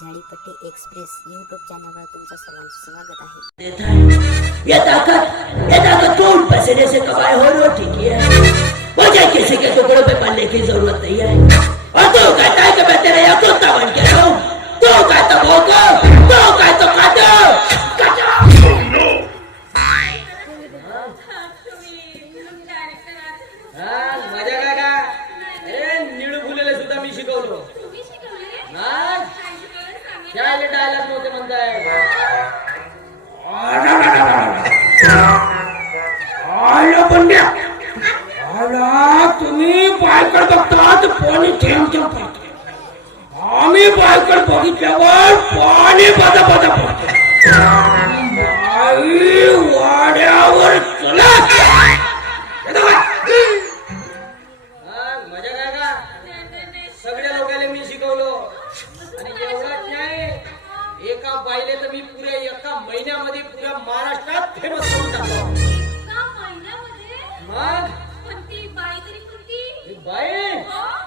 Zadipatti express YouTube चॅनलवर तुमचं सर्वांचं स्वागत आहे। ये ताकत कौन पैसे से कमाए हो रो ठीक है, मुझे किसी के टुकड़ों पे पलने की जरूरत नहीं है। और तू कहता है कि मैं तेरे यहाँ कुत्ता बन के रहूं, तू कहता भौंको, तू कहता काटो मजा काय का निळू फुलेले सुद्धा मी शिकवलो ना, काय डायलॉग नव्हते म्हणताय। आला बंड्या आला, तुम्ही बायकर बघतात पाणी थेंब थेंब पडते, आम्ही बायकर बघितल्यावर पाणी बदा बदा पडते। वाड्यावर चला मजा काय का, सगळ्या लोकांना मी शिकवलो आणि एवढंच नाही, एका बाईले तर मी पुऱ्या एका महिन्यामध्ये पुऱ्या महाराष्ट्रात फेमस करून टाकलो। मग बाई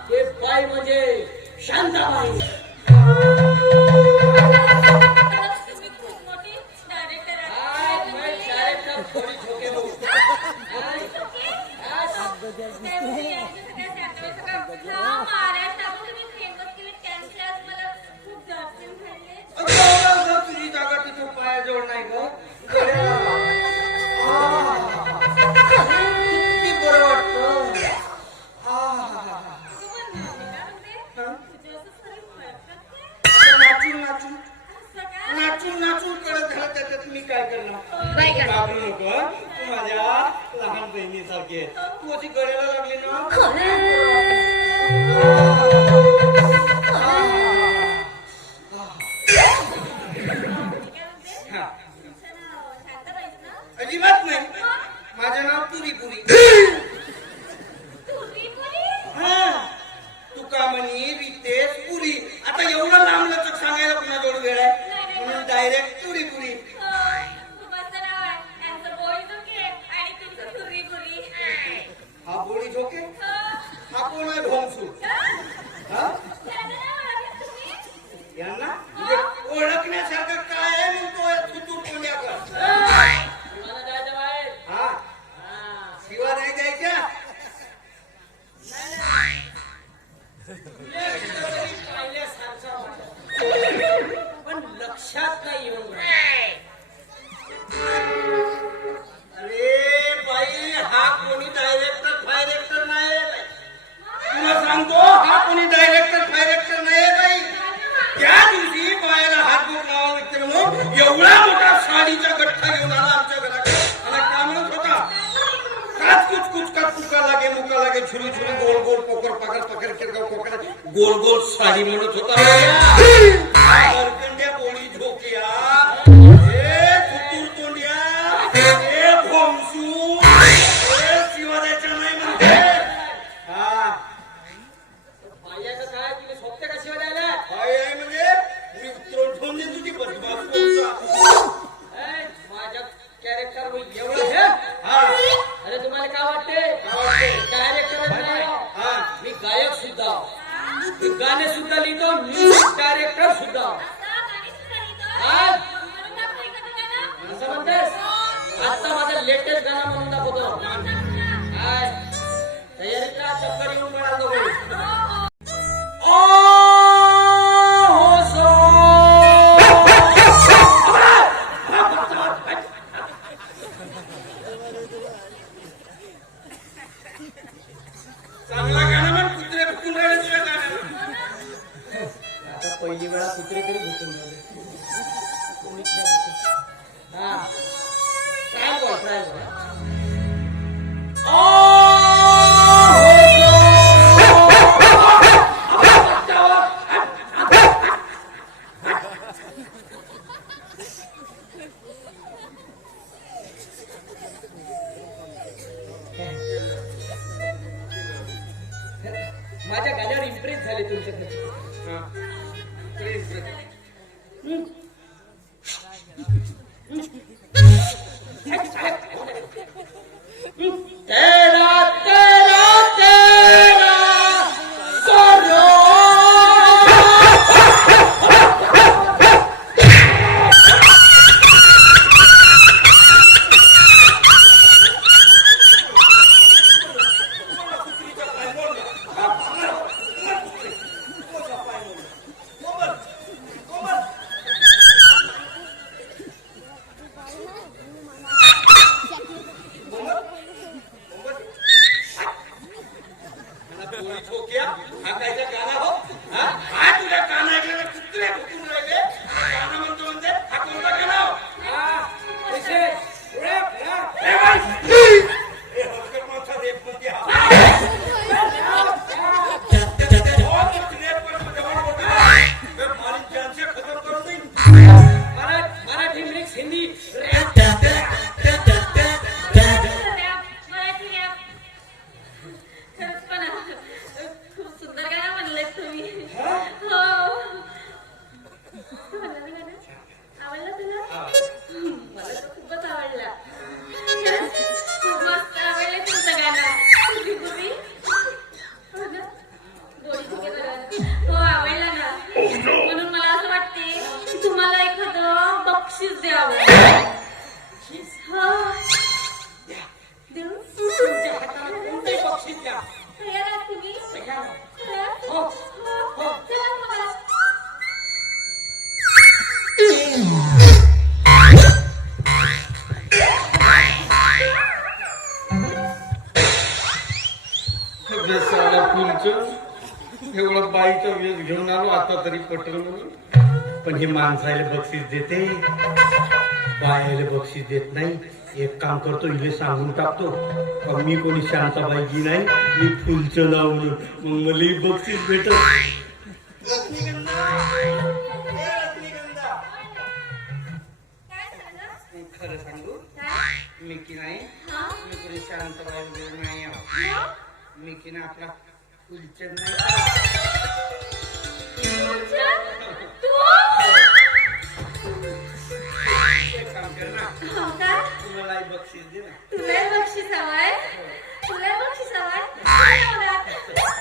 ते बाई म्हणजे शांताबाई। तुझी जागा तिथं पायाजवळ नाही ग, बरं वाटतं। नाचून नाचून करत झालं, त्याच्यात मी काय करणार। घाबरू नको, तू माझ्या लहान बहिणीसारखी आहे, तू अशी गळ्याला लागली ना। अजिबात नाही, माझं नाव पुरी पुरी। तुका म्हणी रितेश पुरी, आता एवढं लांब लचक सांगायला कुणाजवळ वेळ आहे, म्हणून डायरेक्ट पुरी पुरी। हा बोळी झोके, हा कोण आहे भोंसू? यांना म्हणजे ओळखण्यासारखं काय आहे म्हणतो तुतूर कोण्याकर? हा शिवा नाही द्यायच्या, पण लक्षात नाही येऊन। अरे बाई, हा कोणी डायरेक्टर फायरेक्टर नाही, तुला सांगतो, हा कोणी डायरेक्टर फायरेक्टर नाही बाई। त्या दिवशी बायाला हात बोट लावा मित्रांनो, एवढा मोठा साडीचा गठ्ठा घेऊन आला आमच्या घराकडे आणि काय म्हणत होता, काच कुच कुच का तुका लागे मुका लागे छुरी छुरी गोल गोल पोकर पकड पकड किरगाव कोकर गोल गोल साडी म्हणत होता। कंड्या बोळी झोकिया, हे तुतूर तोंड्या, हे भोंसू, हे शिवारायच्या नाही म्हणते। हा बायाचं काय, तुला सोपते का शिवा द्यायला? बाई आहे म्हणजे मी उतरून ठेवून दे तुझी बदमाश पोरसा। माझ्या कॅरेक्टर एवढं हे। अरे तुम्हाला काय वाटते, कॅरेक्टर नाही, मी गायक सुद्धा, गाणे सुद्धा लिहितो, म्युझिक डायरेक्टर सुद्धा। असं म्हणतेस, आता माझा लेटेस्ट गाणं म्हणून दाखवतो। तयारीचा चक्कर येऊन मिळालो बाई। चांगला गाणं म्हण, कुत्रे भुकून राहिले तुझ्या गाण्याला। आता पहिली वेळा कुत्रे तरी भुकून राहिले। हा ट्राय बोल, ट्राय बोल। माझ्या गाण्यावर इम्प्रेस झाले तुमच्याकडे। तेरा तेरा तेरा तुम्ही ठोक्या हा कायचा गाणं हो हा तुझ्या काना ऐकलेला कुत्रे फुटून राहिले गाणं म्हणतो म्हणजे हा कोणता गाणं हो? ए बाई! ए हलकट माणसा रेप मध्ये हा बहुत कुछ रेप पर जवान होते मैं मालिक जान से खत्म करो नहीं मराठी मिक्स हिंदी खरंच पण खूप सुंदर गाणं म्हणलंय तुम्ही हो म्हणलं ना गाणं? आवडलं तुला मला तर खूपच आवडला खरंच खूप मस्त आवडलंय तुमचं गाणं तुम्ही हो ना गोडीची गाणं. हो आवडला ना म्हणून मला असं वाटते की तुम्हाला एखादं बक्षीस द्यावं हो देऊ तुमच्या हाताला कोणतेही बक्षीस द्या तयार आहात तुम्ही खरंच? हो हो चला मला बेसाला फुलचं एवढं बाईचा वेश घेऊन आलो आता तरी पटेल म्हणून पण हे माणसाला बक्षीस देते बायाला बक्षीस देत नाही एक काम करतो इले सांगून टाकतो पण मी कोणी शांताबाईची नाही मी फुलचं नाव म्हणून मग मला बक्षीस भेटत काय झालं खरं सांगू काय मी की नाही हा मी कोणी शांताबाई वगैरे नाही आहो. हो? मी की नाही आपला फुलचं नाही तुमच्या? तू? एक काम कर ना हो का? तुम्हालाही बक्षीस दे ना तुलाही बक्षीस हवंय? तुलाही बक्षीस हवंय? काय होणार? हो